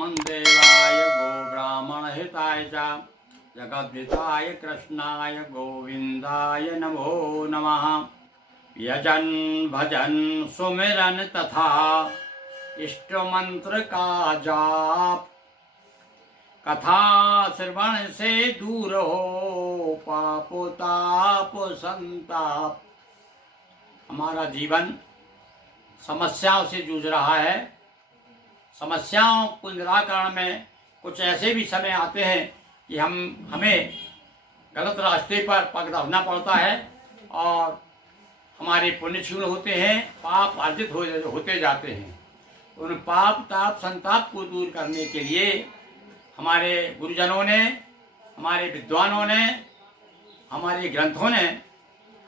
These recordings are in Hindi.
देवाय गो ब्राह्मण हिताय च जगद्धिताय कृष्णाय गोविंदाय नमो नमः। यजन भजन सुमिरन तथा इष्ट मंत्र का जाप, कथा श्रवण से दूर हो पाप ताप संताप। हमारा जीवन समस्याओं से जूझ रहा है। समस्याओं को निराकरण में कुछ ऐसे भी समय आते हैं कि हमें गलत रास्ते पर पग धरना पड़ता है और हमारे पुण्य क्षीण होते हैं, पाप अर्जित होते जाते हैं। उन पाप ताप संताप को दूर करने के लिए हमारे गुरुजनों ने, हमारे विद्वानों ने, हमारे ग्रंथों ने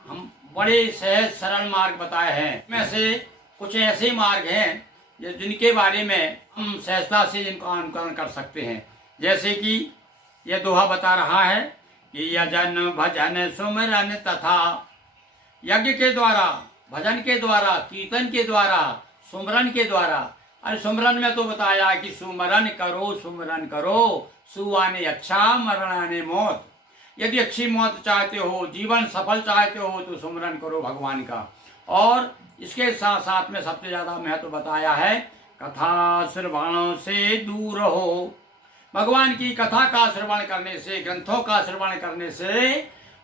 हम बड़े सहज सरल मार्ग बताए हैं। में से कुछ ऐसे मार्ग हैं जिनके बारे में हम सहजता से जिनका अनुकरण कर सकते हैं। जैसे कि यह दोहा बता रहा है कि यजन भजन सुमिरन तथा, यज्ञ के द्वारा, भजन के द्वारा, कीर्तन के द्वारा, सुमरन के द्वारा। अरे सुमरन में तो बताया कि सुमरन करो, सुआने अच्छा मरणाने मौत। यदि अच्छी मौत चाहते हो, जीवन सफल चाहते हो तो सुमरन करो भगवान का। और इसके साथ साथ में सबसे ज्यादा महत्व बताया है कथा श्रवण से दूर हो। भगवान की कथा का श्रवण करने से, ग्रंथों का श्रवण करने से,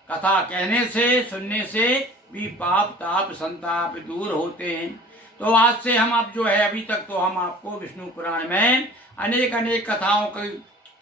कथा कहने से, सुनने से भी पाप ताप संताप दूर होते हैं। तो आज से हम अब जो है, अभी तक तो हम आपको विष्णु पुराण में अनेक कथाओं की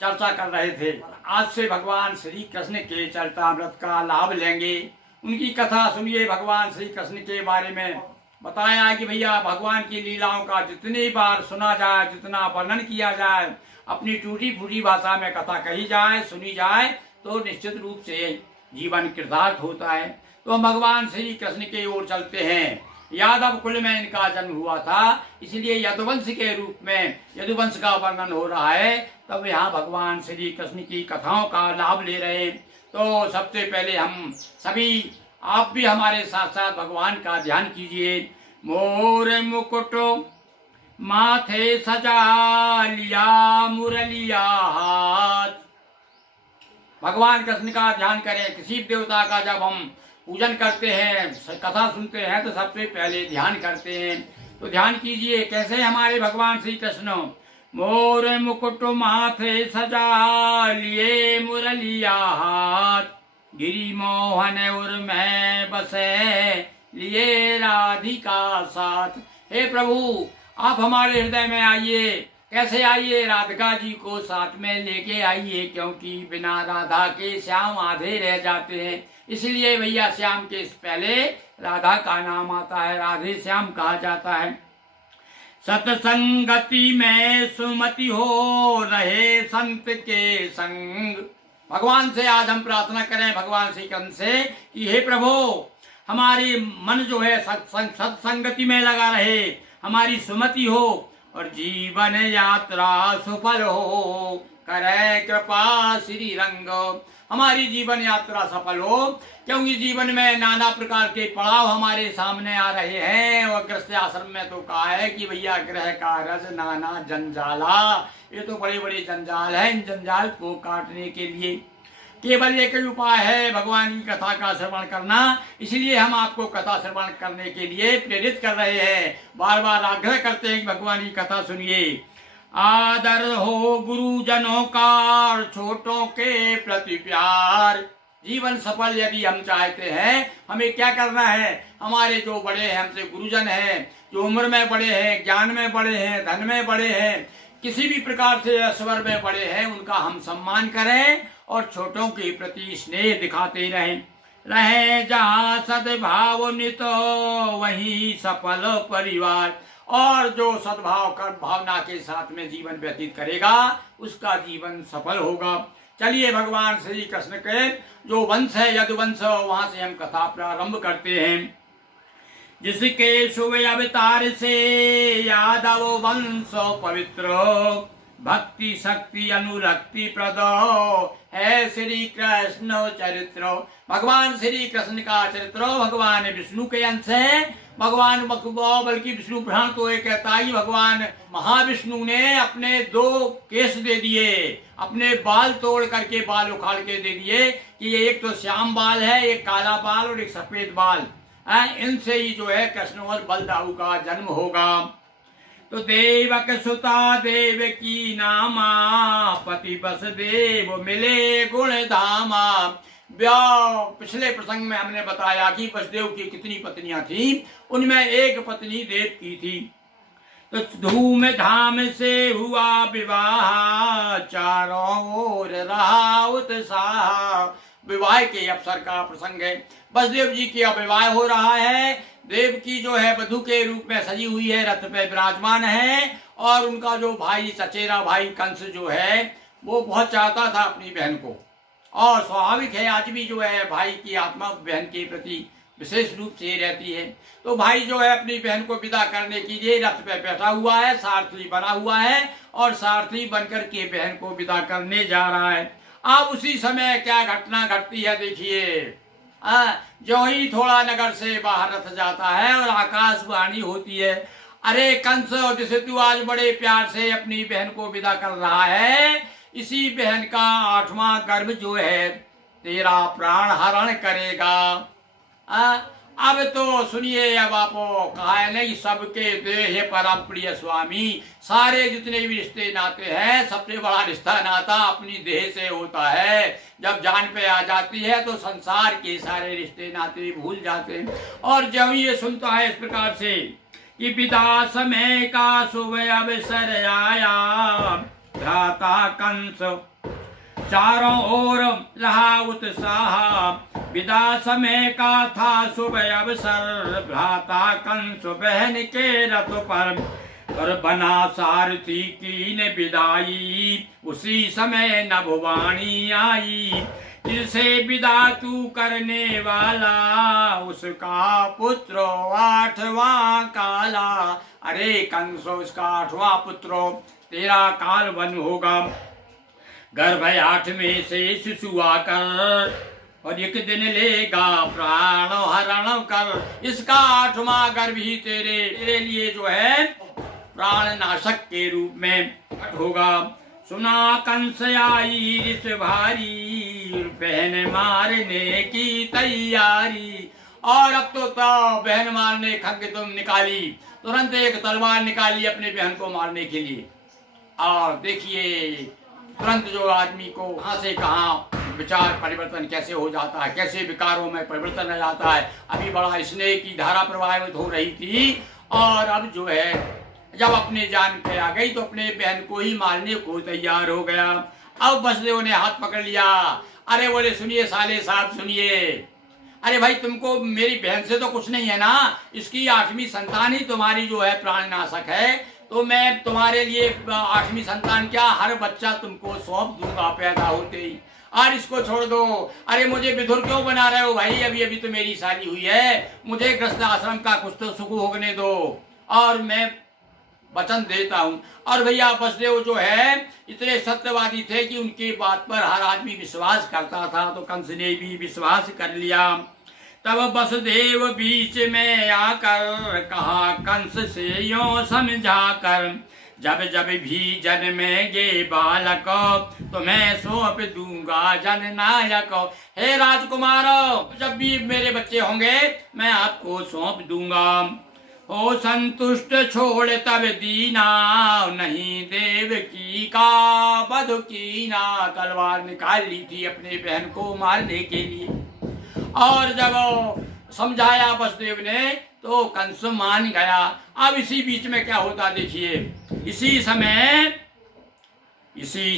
चर्चा कर रहे थे। आज से भगवान श्री कृष्ण के चरितामृत का लाभ लेंगे। उनकी कथा सुनिए। भगवान श्री कृष्ण के बारे में बताया कि भैया भगवान की लीलाओं का जितनी बार सुना जाए, जितना वर्णन किया जाए, अपनी टूटी फूटी भाषा में कथा कही जाए, सुनी जाए तो निश्चित रूप से जीवन कृतार्थ होता है। तो हम भगवान श्री कृष्ण की ओर चलते हैं। यादव कुल में इनका जन्म हुआ था, इसलिए यदुवंश के रूप में यदुवंश का वर्णन हो रहा है। तब यहाँ भगवान श्री कृष्ण की कथाओं का लाभ ले रहे हैं। तो सबसे पहले हम सभी, आप भी हमारे साथ साथ भगवान का ध्यान कीजिए। मोर मुकुट माथे सजा लिया मुरलिया हाथ। भगवान कृष्ण का ध्यान करें। किसी देवता का जब हम पूजन करते हैं, कथा सुनते हैं तो सबसे पहले ध्यान करते हैं। तो ध्यान कीजिए कैसे हमारे भगवान श्री कृष्ण मोर मुकुट माथे सजा लिए मुरलिया हाथ, गिरी मोहन उर में बसे लिए राधिका साथ। हे प्रभु आप हमारे हृदय में आइए। कैसे आइए? राधिका जी को साथ में लेके आइए, क्योंकि बिना राधा के श्याम आधे रह जाते हैं। इसलिए भैया श्याम के पहले राधा का नाम आता है, राधे श्याम कहा जाता है। सतसंगति में सुमति हो रहे संत के संग। भगवान से आज हम प्रार्थना करें, भगवान श्री कृष्ण से कि हे प्रभु हमारी मन जो है सत्संगति में लगा रहे, हमारी सुमति हो और जीवन यात्रा सफल हो, करे कृपा श्री रंग। हमारी जीवन यात्रा सफल हो, क्योंकि जीवन में नाना प्रकार के पड़ाव हमारे सामने आ रहे हैं। और गृहस्थ आश्रम में तो कहा है कि भैया ग्रह का रस नाना जंजाला। ये तो बड़े बड़े जंजाल है। इन जंजाल को काटने के लिए केवल एक ही उपाय है, भगवान की कथा का श्रवण करना। इसलिए हम आपको कथा श्रवण करने के लिए प्रेरित कर रहे हैं, बार बार आग्रह करते हैं कि भगवान की कथा सुनिए। आदर हो गुरुजनों का और छोटों के प्रति प्यार। जीवन सफल यदि हम चाहते हैं, हमें क्या करना है? हमारे जो बड़े हैं, हमसे गुरुजन हैं, जो उम्र में बड़े हैं, ज्ञान में बड़े हैं, धन में बड़े हैं, किसी भी प्रकार से ऐश्वर्य में बड़े हैं, उनका हम सम्मान करें और छोटों के प्रति स्नेह दिखाते रहे जहाँ सद्भाव नित वही सफल परिवार। और जो सद्भाव कर भावना के साथ में जीवन व्यतीत करेगा उसका जीवन सफल होगा। चलिए भगवान श्री कृष्ण के जो वंश है यदुवंश, वहां से हम कथा प्रारंभ करते हैं। जिसके शुभ अवतार से यादव वंश पवित्र, भक्ति शक्ति अनुरक्ति प्रदो है श्री कृष्ण चरित्र। भगवान श्री कृष्ण का चरित्र भगवान विष्णु के अंश है। भगवान बल्कि विष्णु पुराण तो ये कहता है भगवान महाविष्णु ने अपने 2 केस दे दिए, अपने बाल तोड़ करके बाल उखाड़ के दे दिए कि ये एक तो श्याम बाल है, एक काला बाल और एक सफेद बाल, इनसे ही जो है कृष्ण और बलदाऊ का जन्म होगा। तो देवक सुता देव की नामा पति वसुदेव मिले गुण धामा। पिछले प्रसंग में हमने बताया कि वसुदेव की कितनी पत्नियां थी, उनमें एक पत्नी देव की थी। तो धूम धाम से हुआ विवाह, चारों ओर रहा उत्साह। विवाह के अवसर का प्रसंग है। वसुदेव जी की विवाह हो रहा है। देव की जो है वधू के रूप में सजी हुई है, रथ पे विराजमान है। और उनका जो भाई चचेरा भाई कंस जो है वो बहुत चाहता था अपनी बहन को, और स्वाभाविक है आज भी जो है भाई की आत्मा बहन के प्रति विशेष रूप से रहती है। तो भाई जो है अपनी बहन को विदा करने के लिए रथ पे बैठा हुआ है, सारथी बना हुआ है और सारथी बनकर के बहन को विदा करने जा रहा है। अब उसी समय क्या घटना घटती है देखिए। जो ही थोड़ा नगर से बाहर रथ जाता है और आकाशवाणी होती है, अरे कंस जिसे तू आज बड़े प्यार से अपनी बहन को विदा कर रहा है, इसी बहन का 8वां गर्भ जो है तेरा प्राण हरण करेगा। अब तो सुनिए, अब आपको कहा है नहीं, सबके देह परम प्रिय स्वामी। सारे जितने भी रिश्ते नाते हैं, सबसे बड़ा रिश्ता नाता अपनी देह से होता है। जब जान पे आ जाती है तो संसार के सारे रिश्ते नाते भूल जाते हैं। और जब ये सुनता है इस प्रकार से कि पिता समय का शुभ अवसर आया, भ्राता कंस चारों ओर रहा उत्साह। विदा समय का था शुभ अवसर, भ्राता कंस बहन के रथ पर बना सारथी कीन विदाई। उसी समय नभवाणी आई, जिसे विदा तू करने वाला, उसका पुत्र 8वां काला। अरे कंस, उसका 8वां पुत्र तेरा काल वन होगा। गर्भ 8वें से शिशु आकर, और एक दिन लेगा प्राण हरण कर। इसका 8वां गर्भ ही तेरे लिए जो है प्राण नाशक के रूप में होगा। सुना कंस आई रिस भारी, बहन मारने की तैयारी। और अब तो बहन मारने खंग तुम निकाली, तुरंत एक तलवार निकाली अपने बहन को मारने के लिए। और देखिए तुरंत जो आदमी को कहाँ से कहाँ विचार परिवर्तन कैसे हो जाता है, कैसे विकारों में परिवर्तन आ जाता है। अभी बड़ा स्नेह की धारा प्रवाहित हो रही थी, और अब जो है जब अपने जान पे आ गई तो अपने बहन को ही मारने को तैयार हो गया। अब वसुदेव ने हाथ पकड़ लिया। अरे बोले सुनिए साले साहब सुनिए, अरे भाई तुमको मेरी बहन से तो कुछ नहीं है ना, इसकी 8वीं संतान ही तुम्हारी जो है प्राणनाशक है। तो मैं तुम्हारे लिए 8वीं संतान क्या, हर बच्चा तुमको सौंप दूंगा पैदा होते ही, और इसको छोड़ दो। अरे मुझे विधुर क्यों बना रहे हो भाई, अभी अभी तो मेरी शादी हुई है, मुझे गृहस्थ आश्रम का कुछ तो सुख भोगने दो, और मैं वचन देता हूँ। और भैया वसुदेव जो है इतने सत्यवादी थे कि उनकी बात पर हर आदमी विश्वास करता था। तो कंस ने भी विश्वास कर लिया। तब वसुदेव बीच में आकर कहा कंस से यों समझाकर, जब जब भी जन्मेंगे बालक, तो मैं सौंप दूंगा जननायक। हे राजकुमार, जब भी मेरे बच्चे होंगे मैं आपको सौंप दूंगा। हो संतुष्ट छोड़ तब दीना, नहीं देव की का बध कीना। तलवार निकाल ली थी अपने बहन को मारने के लिए, और जब समझाया वसुदेव ने तो कंस मान गया। अब इसी बीच में क्या होता देखिए, इसी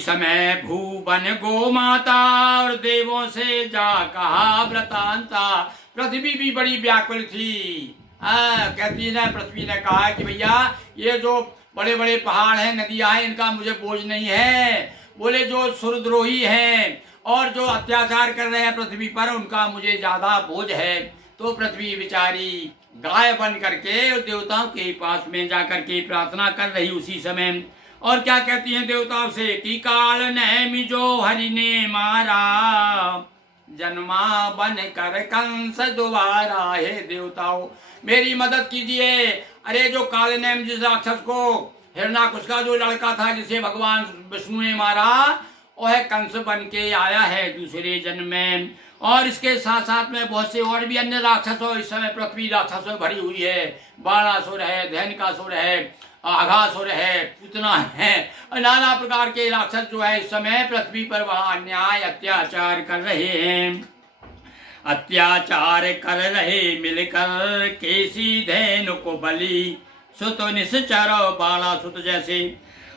समय भूवन गो माता और देवों से जा कहा वृतांता। पृथ्वी भी बड़ी व्याकुल थी। कहती है पृथ्वी ने कहा कि भैया ये जो बड़े बड़े पहाड़ हैं, नदियां हैं, इनका मुझे बोझ नहीं है। बोले जो सुरद्रोही हैं और जो अत्याचार कर रहे हैं पृथ्वी पर, उनका मुझे ज्यादा बोझ है। तो पृथ्वी बेचारी गाय बन करके देवताओं के पास में जाकर के प्रार्थना कर रही उसी समय, और क्या कहती हैं देवताओं से कि काल ने जो हरि ने मारा, जन्मा बन कर कंस दोबारा। हे देवताओं मेरी मदद कीजिए। अरे जो काल ने जिस राक्षस को, हिरण्याकुश का जो लड़का था जिसे भगवान विष्णु ने मारा, वह कंस बन के आया है दूसरे जन्म में। और इसके साथ साथ में बहुत से और भी अन्य राक्षस हो। इस समय पृथ्वी राक्षसों से भरी हुई है। बाणासुर है, धैनकासुर है, आघासुर है, पूतना है, नाना प्रकार के राक्षस जो है इस समय पृथ्वी पर बड़ा अन्याय अत्याचार कर रहे हैं। अत्याचार कर रहे मिलकर केसी धैनु को बलि, सुत निश्चर बाणासुर जैसे।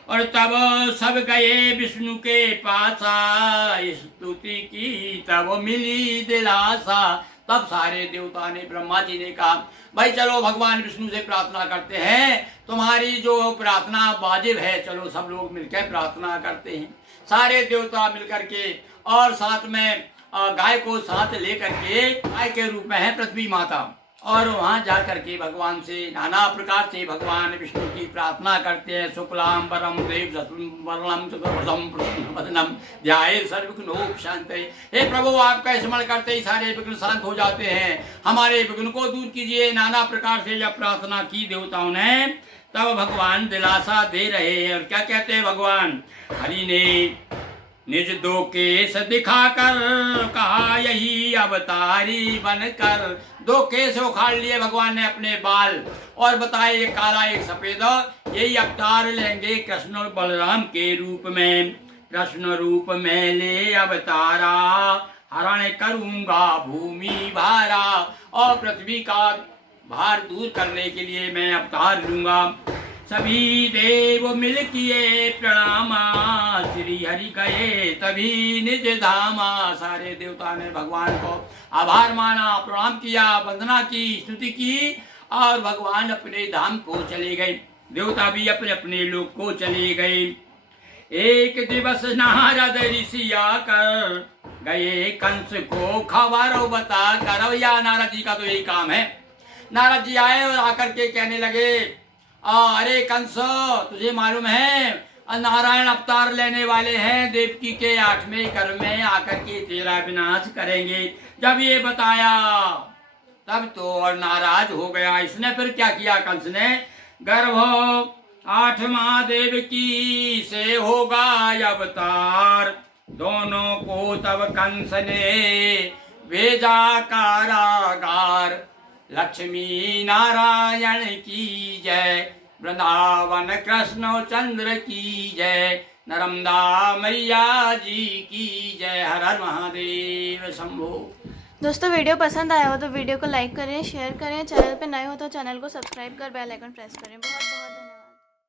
और तब सब गए विष्णु के पासा, स्तुति की तब मिली दिलासा। तब सारे देवता ने, ब्रह्मा जी ने कहा भाई चलो भगवान विष्णु से प्रार्थना करते हैं, तुम्हारी जो प्रार्थना वाजिब है, चलो सब लोग मिलकर प्रार्थना करते हैं। सारे देवता मिलकर के और साथ में गाय को साथ लेकर के, गाय के रूप में है पृथ्वी माता, और वहाँ जा करके भगवान से नाना प्रकार से भगवान विष्णु की प्रार्थना करते हैं। शुक्लाम परम देव वर्णम चतुर्भुजम प्रसन्नवदनम ध्याये सर्वविघ्नोपशान्तये। हे प्रभु आपका स्मरण करते ही सारे विघ्न शांत हो जाते हैं, हमारे विघ्न को दूर कीजिए। नाना प्रकार से जब प्रार्थना की देवताओं ने, तब भगवान दिलासा दे रहे हैं। और क्या कहते हैं भगवान? हरि ने निज दो केस दिखाकर कहा यही अवतारी बनकर। दो केस उखाड़ लिए भगवान ने अपने बाल, और बताए एक काला एक सफेद, यही अवतार लेंगे कृष्ण और बलराम के रूप में। कृष्ण रूप में ले अवतारा, हरण करूंगा भूमि भारा। और पृथ्वी का भार दूर करने के लिए मैं अवतार लूंगा। सभी देव मिल किए प्रणामा, श्री हरि गए तभी निज धामा। सारे देवता ने भगवान को आभार माना, प्रणाम किया, वंदना की, स्तुति की, और भगवान अपने धाम को चले गए। देवता भी अपने अपने लोक को चले गए। एक दिवस नारद ऋषि आकर गए कंस को खबर बता कर। या नारद जी का तो यही काम है। नारद जी आए और आकर के कहने लगे, अरे कंस, तुझे मालूम है नारायण अवतार लेने वाले हैं, देवकी के 8वें गर्भ में आकर के तेरा विनाश करेंगे। जब ये बताया तब तो और नाराज हो गया। इसने फिर क्या किया कंस ने? गर्भ 8वां देवकी से होगा अवतार, दोनों को तब कंस ने भेजा कारागार। लक्ष्मी नारायण की जय, वृंदावन कृष्ण चंद्र की जय, नर्मदा मैया जी की जय। हर हर महादेव शंभो। दोस्तों वीडियो पसंद आया हो तो वीडियो को लाइक करें, शेयर करें, चैनल पे नए हो तो चैनल को सब्सक्राइब कर बेल आइकन प्रेस करें। बहुत